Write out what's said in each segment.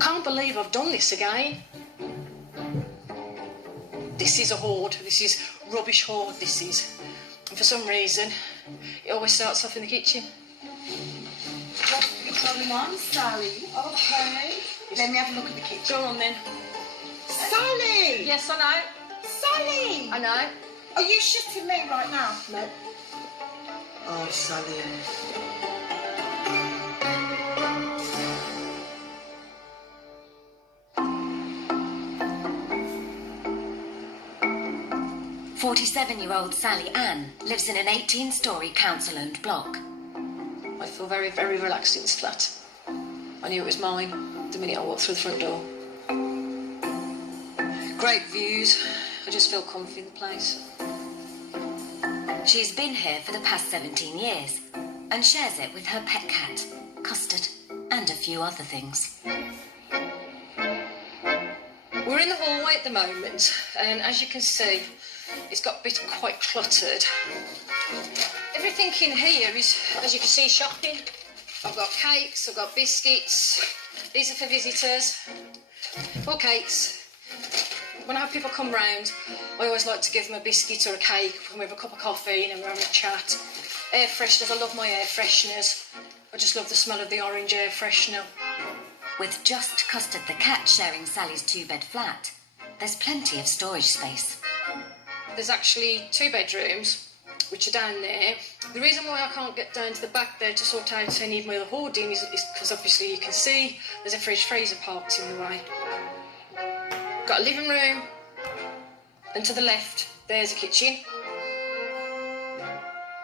Can't believe I've done this again. This is a hoard. This is rubbish hoard, this is. And for some reason, it always starts off in the kitchen. What's the problem on, Sally? Okay. Let me have a look at the kitchen. Go on then. Sally! Yes, I know. Sally! I know. Are you shitting me right now? No. Oh, Sally. "47-year-old Sally Ann lives in an 18-storey council-owned block. I feel very, very relaxed in this flat. I knew it was mine the minute I walked through the front door. Great views. I just feel comfy in the place. She's been here for the past 17 years and shares it with her pet cat, Custard, and a few other things. We're in the hallway at the moment, and as you can see, it's got a bit quite cluttered. Everything in here is, as you can see, shopping. I've got cakes, I've got biscuits. These are for visitors. Or cakes. When I have people come round, I always like to give them a biscuit or a cake and we have a cup of coffee and we're having a chat. Air fresheners, I love my air fresheners. I just love the smell of the orange air freshener. With just Custard the cat sharing Sally's 2-bed flat, there's plenty of storage space. There's actually 2 bedrooms, which are down there. The reason why I can't get down to the back there to sort out any of my other hoarding is because obviously you can see there's a fridge freezer parked in the way. Got a living room, and to the left there's a kitchen.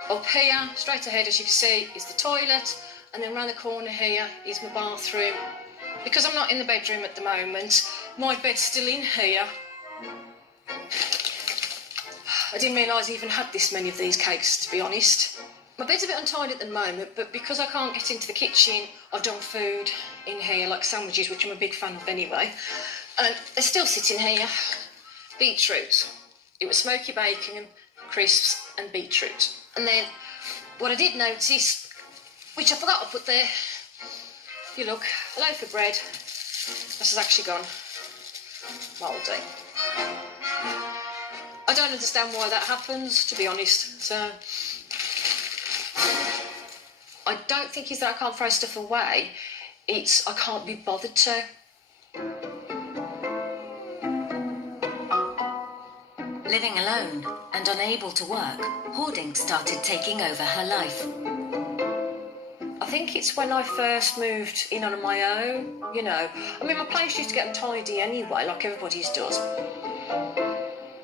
Up here, straight ahead as you can see, is the toilet, and then round the corner here is my bathroom. Because I'm not in the bedroom at the moment, my bed's still in here. I didn't realise I even had this many of these cakes, to be honest. My bed's a bit untidy at the moment, but because I can't get into the kitchen, I've done food in here, like sandwiches, which I'm a big fan of anyway. And they're still sitting here. Beetroot. It was smoky bacon, crisps and beetroot. And then what I did notice, which I forgot to put there, you look, a loaf of bread. This has actually gone mouldy. I don't understand why that happens, to be honest. So I don't think it's that I can't throw stuff away. It's I can't be bothered to. Living alone and unable to work, hoarding started taking over her life. I think it's when I first moved in on my own, you know. I mean, my place used to get untidy anyway, like everybody's does.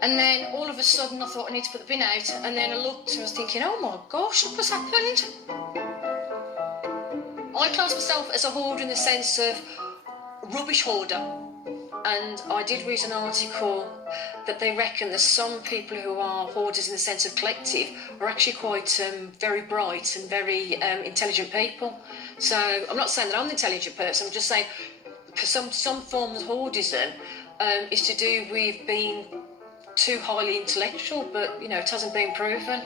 And then all of a sudden I thought I need to put the bin out, and then I looked and I was thinking, oh my gosh, look what's happened. I class myself as a hoarder in the sense of rubbish hoarder. And I did read an article that they reckon that some people who are hoarders in the sense of collective are actually quite very bright and very intelligent people. So I'm not saying that I'm an intelligent person, I'm just saying some forms of hoardism is to do with being too highly intellectual, but, you know, it hasn't been proven.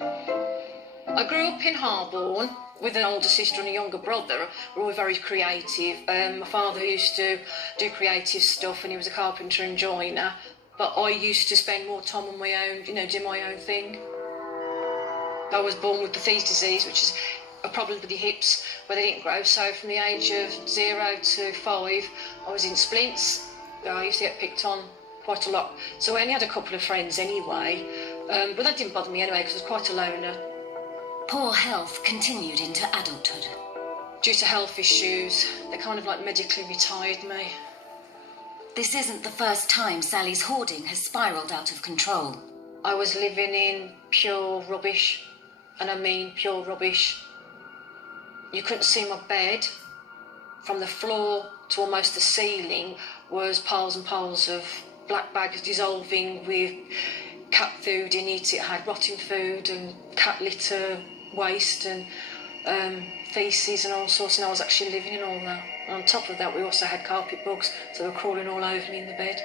I grew up in Harborne with an older sister and a younger brother. We're all very creative. My father used to do creative stuff and he was a carpenter and joiner, but I used to spend more time on my own, you know, do my own thing. I was born with Bethesda's disease, which is a problem with your hips where they didn't grow, so from the age of 0 to 5 I was in splints. I used to get picked on quite a lot, so I only had a couple of friends anyway, but that didn't bother me anyway because I was quite a loner. Poor health continued into adulthood. Due to health issues, they kind of like medically retired me. This isn't the first time Sally's hoarding has spiralled out of control. I was living in pure rubbish, and I mean pure rubbish. You couldn't see my bed. From the floor to almost the ceiling was piles and piles of black bags dissolving with cat food in it. It had rotting food and cat litter, waste and faeces and all sorts, and I was actually living in all that. And on top of that, we also had carpet bugs, so they were crawling all over me in the bed.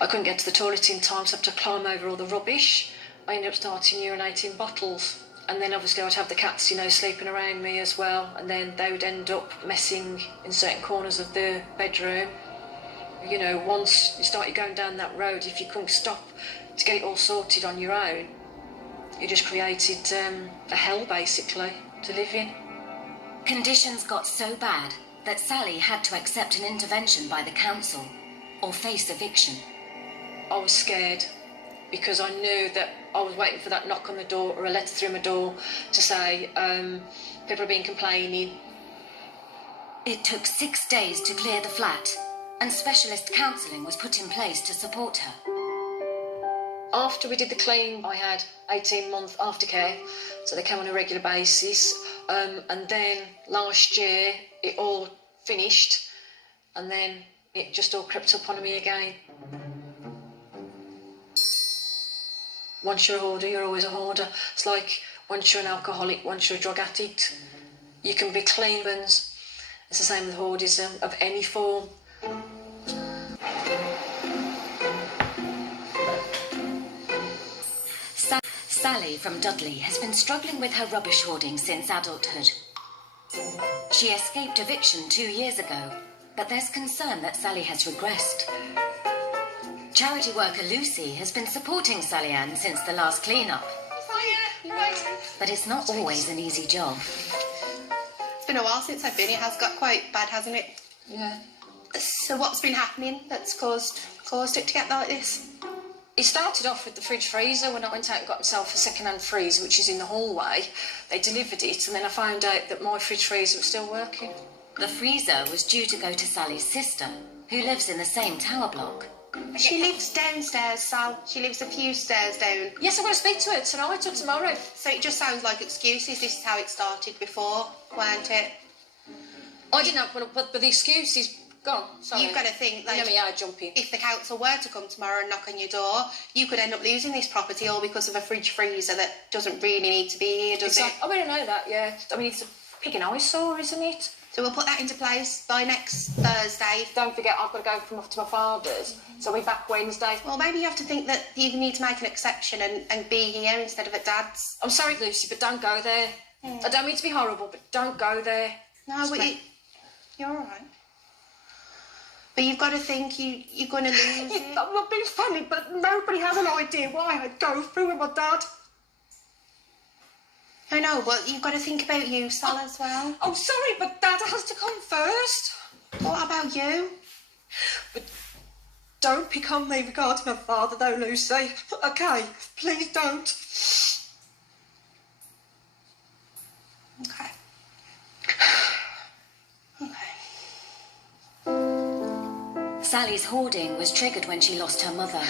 I couldn't get to the toilet in time, so I had to climb over all the rubbish. I ended up starting urinating bottles. And then obviously I'd have the cats, you know, sleeping around me as well, and then they would end up messing in certain corners of the bedroom. You know, once you started going down that road, if you couldn't stop to get it all sorted on your own, you just created a hell, basically, to live in. Conditions got so bad that Sally had to accept an intervention by the council or face eviction. I was scared because I knew that I was waiting for that knock on the door or a letter through my door to say people have been complaining. It took 6 days to clear the flat, and specialist counselling was put in place to support her. After we did the clean, I had 18-month aftercare, so they came on a regular basis. And then last year, it all finished, and then it just all crept up on me again. Once you're a hoarder, you're always a hoarder. It's like once you're an alcoholic, once you're a drug addict, you can be clean. It's the same with hoardism of any form. Sally from Dudley has been struggling with her rubbish hoarding since adulthood. She escaped eviction 2 years ago, but there's concern that Sally has regressed. Charity worker Lucy has been supporting Sally Ann since the last clean-up. But it's not always an easy job. It's been a while since I've been. It has got quite bad, hasn't it? Yeah. So what's been happening that's caused it to get like this? It started off with the fridge freezer when I went out and got myself a second-hand freezer, which is in the hallway. They delivered it, and then I found out that my fridge freezer was still working. The freezer was due to go to Sally's sister, who lives in the same tower block. She lives downstairs, Sal. She lives a few stairs down. Yes, I'm going to speak to her tonight or tomorrow. So it just sounds like excuses. This is how it started before, weren't it? I didn't have one, but the excuse is gone. Sorry. You've got to think, like, you know me, I jump in. If the council were to come tomorrow and knock on your door, you could end up losing this property all because of a fridge freezer that doesn't really need to be here, does it? I mean, I know that, yeah. I mean, it's a pig and eyesore, isn't it? So we'll put that into place by next Thursday. Don't forget, I've got to go from off to my father's, so we're back Wednesday. Well, maybe you have to think that you need to make an exception and be here instead of at Dad's. I'm sorry, Lucy, but don't go there. I don't mean to be horrible, but don't go there. No, but you're all right. But you've got to think you're going to lose it. I'm not being funny, but nobody has an idea why I'd go through with my dad. I know, but you've got to think about you, Sal, as well. I'm sorry, but Dad has to come first. What about you? But don't pick on me regarding my father, though, Lucy. OK? Please don't. OK. Sally's hoarding was triggered when she lost her mother,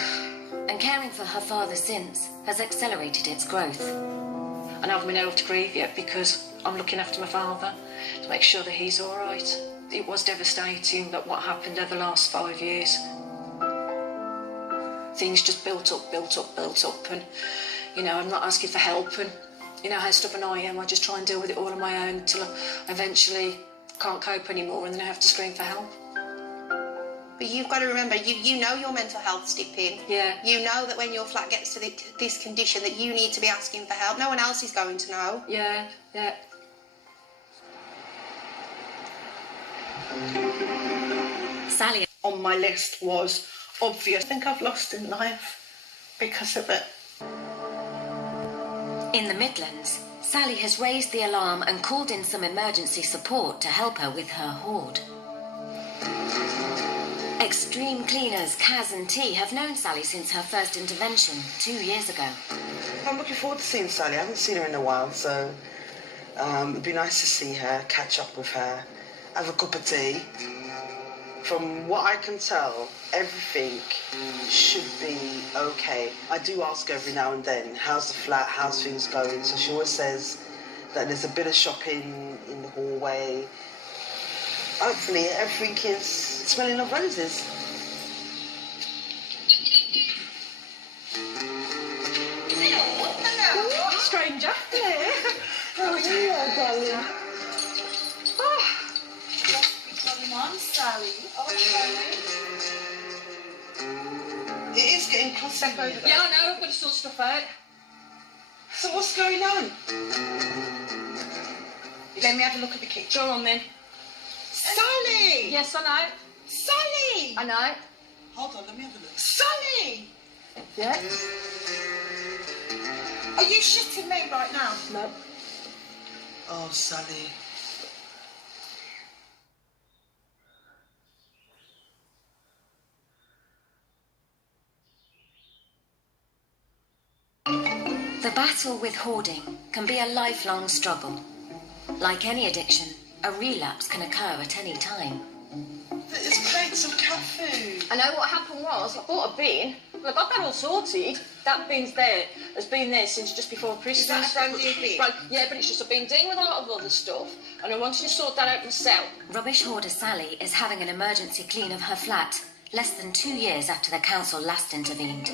and caring for her father since has accelerated its growth. And I haven't been able to grieve yet because I'm looking after my father to make sure that he's all right. It was devastating that what happened over the last 5 years. Things just built up, and, you know, I'm not asking for help, and, you know how stubborn I am. I just try and deal with it all on my own until I eventually can't cope anymore, and then I have to scream for help. But you've got to remember, you know your mental health's dipping. Yeah. You know that when your flat gets to this condition that you need to be asking for help. No one else is going to know. Yeah. Sally on my list was obvious. I think I've lost in life because of it. in the Midlands, Sally has raised the alarm and called in some emergency support to help her with her hoard. Extreme cleaners Kaz and T have known Sally since her first intervention 2 years ago. I'm looking forward to seeing Sally. I haven't seen her in a while, so it'd be nice to see her, catch up with her, have a cup of tea. From what I can tell, everything should be okay. I do ask her every now and then, how's the flat, how's things going? So she always says that there's a bit of shopping in the hallway. Hopefully everything is smelling of roses. Hello, stranger. Hello. How are you, darling? I'm sorry. It is getting close. Yeah, I know. I've got to sort stuff out. So what's going on? Let me have a look at the kitchen. Go on then. Sally! Yes, I know. Sally! I know. Hold on, let me have a look. Sally! Yeah? Are you shitting me right now? No. Oh, Sally. The battle with hoarding can be a lifelong struggle. Like any addiction, a relapse can occur at any time. There's plates of cat food. I know what happened was, I bought a bin. Well, I got that all sorted. That bin's there. Has been there since just before Christmas. Is that a brand new bin? Right, yeah, but it's just I've been dealing with a lot of other stuff, and I wanted to sort that out myself. Rubbish hoarder Sally is having an emergency clean of her flat, less than 2 years after the council last intervened.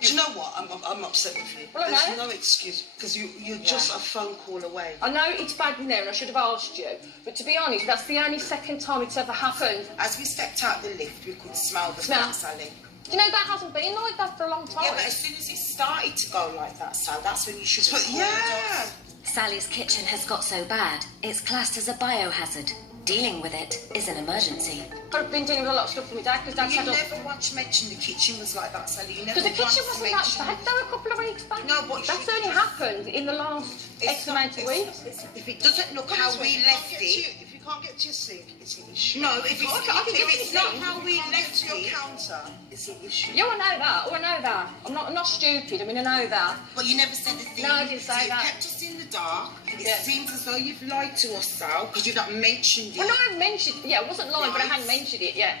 Do you know what? I'm upset with you. Well, I There's know. no excuse, because you're just a phone call away. I know it's bad in there, and I should have asked you, but to be honest, that's the only second time it's ever happened. As we stepped out the lift, we could smell the Smell? flat, Sally. Do you know that hasn't been like that for a long time? Yeah, but as soon as it started to go like that, Sal, that's when you should have But called yeah. us. Sally's kitchen has got so bad, it's classed as a biohazard. Dealing with it is an emergency. I've been dealing with a lot of stuff with my dad, because Dad's You had never once mentioned the kitchen was like that, Sally. You never Because the kitchen once wasn't that mentioned bad, though, a couple of weeks back. No, but That's you- only happened in the last X amount of weeks. If it doesn't look how we left it. If you can't get to your sink, it's an issue. No, if I can get it's to not the how If we you can't get left to your it. counter, it's an issue. Yeah, I know that. Oh, I know that. I'm not stupid. I mean, I know that. But you never said a thing. No, I didn't say So you that. kept us in the dark. It Yeah. seems as though you've lied to us, Sal, because you've not mentioned it. Well, no, I haven't mentioned. Yeah, I wasn't lying, but I Right. hadn't mentioned it yet.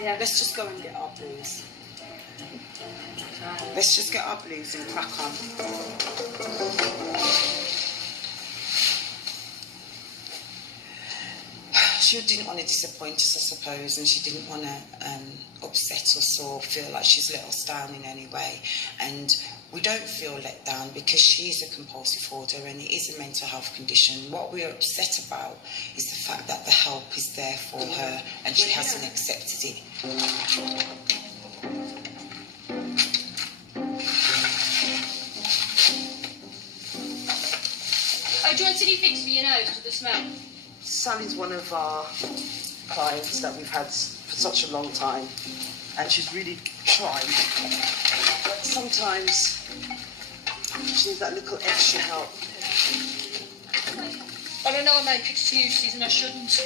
Yeah. Let's just go and get our blues. Let's just get our blues and crack on. She didn't want to disappoint us, I suppose, and she didn't want to upset us or feel like she's let us down in any way. And we don't feel let down because she's a compulsive hoarder and it is a mental health condition. What we're upset about is the fact that the help is there for her and she hasn't accepted it. Oh, do you want any fix for your nose for the smell? Sally's one of our clients that we've had for such a long time, and she's really tried. But sometimes she needs that little extra help. I don't know, I make excuses and I shouldn't.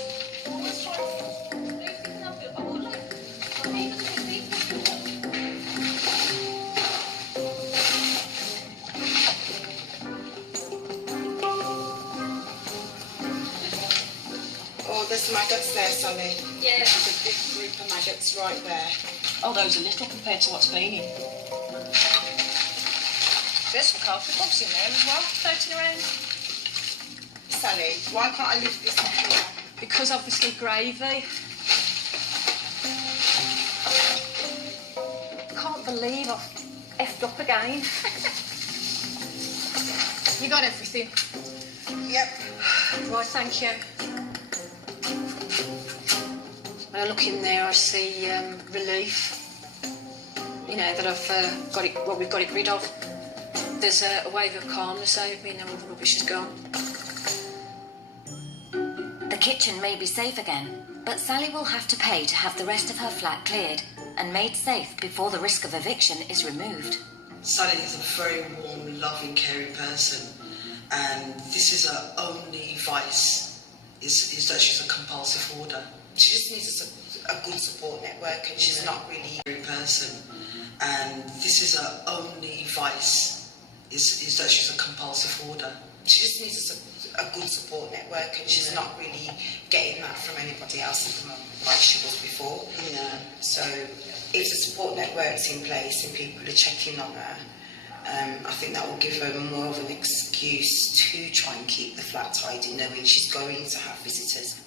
Oh, there's maggots there, Sally. Yeah. There's a big group of maggots right there. Oh, those are little compared to what's been in. There's some carpet bugs in there as well, floating around. Sally, why can't I lift this up here? Because obviously gravy. Can't believe I've effed up again. You got everything? Yep. Right, thank you. When I look in there, I see relief. You know, that I've got it, well, we've got it rid of. There's a wave of calmness over me now all the rubbish is gone. The kitchen may be safe again, but Sally will have to pay to have the rest of her flat cleared and made safe before the risk of eviction is removed. Sally is a very warm, loving, caring person, and this is her only vice, is that she's a compulsive hoarder. She just needs a good support network and she's not really... Caring person, and this is her only vice, is that she's a compulsive hoarder. She just needs a good support network and she's not really getting that from anybody else at the moment like she was before. Yeah. So if the support network's in place and people are checking on her, I think that will give her more of an excuse to try and keep the flat tidy, knowing she's going to have visitors.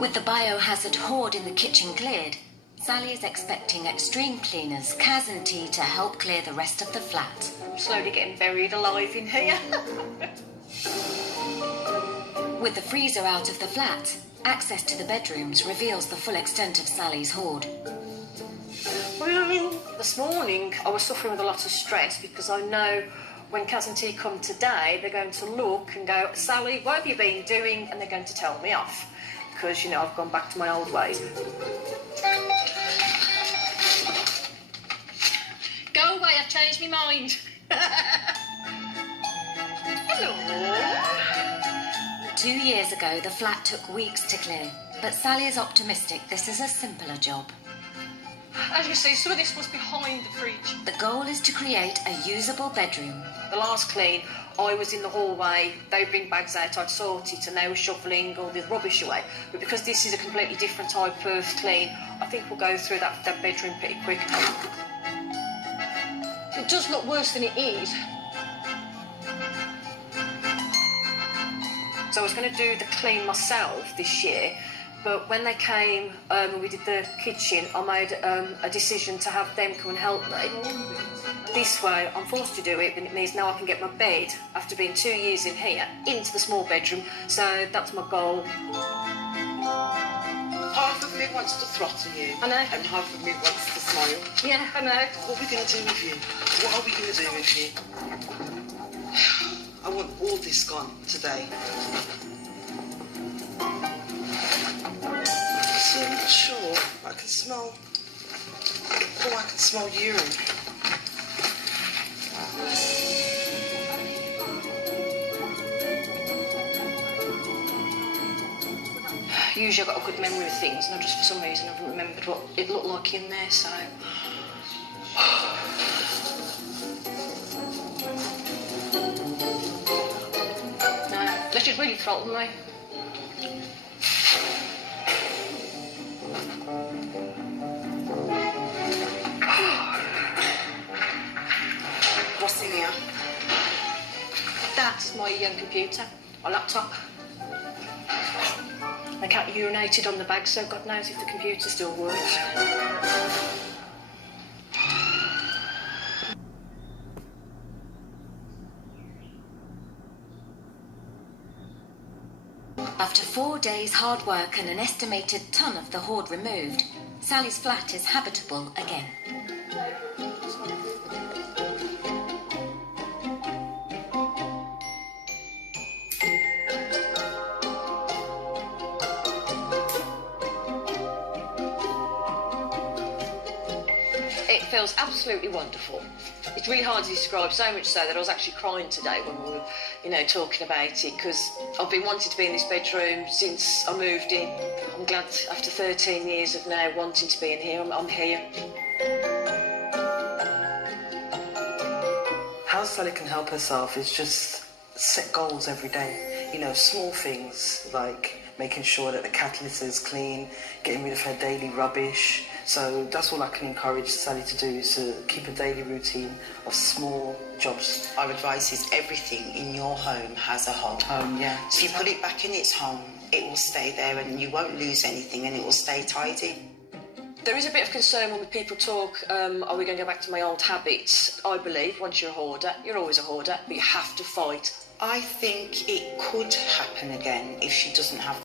With the biohazard hoard in the kitchen cleared, Sally is expecting extreme cleaners, Kaz and T, to help clear the rest of the flat. I'm slowly getting buried alive in here. With the freezer out of the flat, access to the bedrooms reveals the full extent of Sally's hoard. Well, I mean, This morning I was suffering with a lot of stress because I know when Kaz and T come today, they're going to look and go, Sally, what have you been doing? And they're going to tell me off because, you know, I've gone back to my old ways. Go away, I've changed my mind. Hello. 2 years ago, the flat took weeks to clear, but Sally is optimistic this is a simpler job. As you see, some of this was behind the fridge. The goal is to create a usable bedroom. The last clean, I was in the hallway, they would bring bags out, I'd sort it, and they were shoveling all the rubbish away. But because this is a completely different type of clean, I think we'll go through that bedroom pretty quick. It does look worse than it is. So I was going to do the clean myself this year, but when they came and we did the kitchen, I made a decision to have them come and help me. This way, I'm forced to do it, and it means now I can get my bed, after being 2 years in here, into the small bedroom. So that's my goal. Half of me wants to throttle you. I know. And half of me wants to smile. Yeah, I know. What are we going to do with you? What are we going to do with you? I want all this gone today. So I'm not sure. I can smell... Oh, I can smell urine. Usually I've got a good memory of things, and I just for some reason I haven't remembered what it looked like in there, so... No, let's just really throttle me. What's in here? That's my computer, my laptop. The cat urinated on the bag, so God knows if the computer still works. After 4 days' hard work and an estimated ton of the hoard removed, Sally's flat is habitable again. It feels absolutely wonderful. It's really hard to describe, so much so that I was actually crying today when we were, you know, talking about it, because I've been wanting to be in this bedroom since I moved in. I'm glad after 13 years of now wanting to be in here, I'm here. How Sally can help herself is just set goals every day. You know, small things like making sure that the cat litter is clean, getting rid of her daily rubbish. So that's all I can encourage Sally to do, is to keep a daily routine of small jobs. Our advice is everything in your home has a home. Yeah. So if you put it back in its home, it will stay there and you won't lose anything and it will stay tidy. There is a bit of concern when people talk, are we going to go back to my old habits? I believe once you're a hoarder, you're always a hoarder, but you have to fight. I think it could happen again if she doesn't have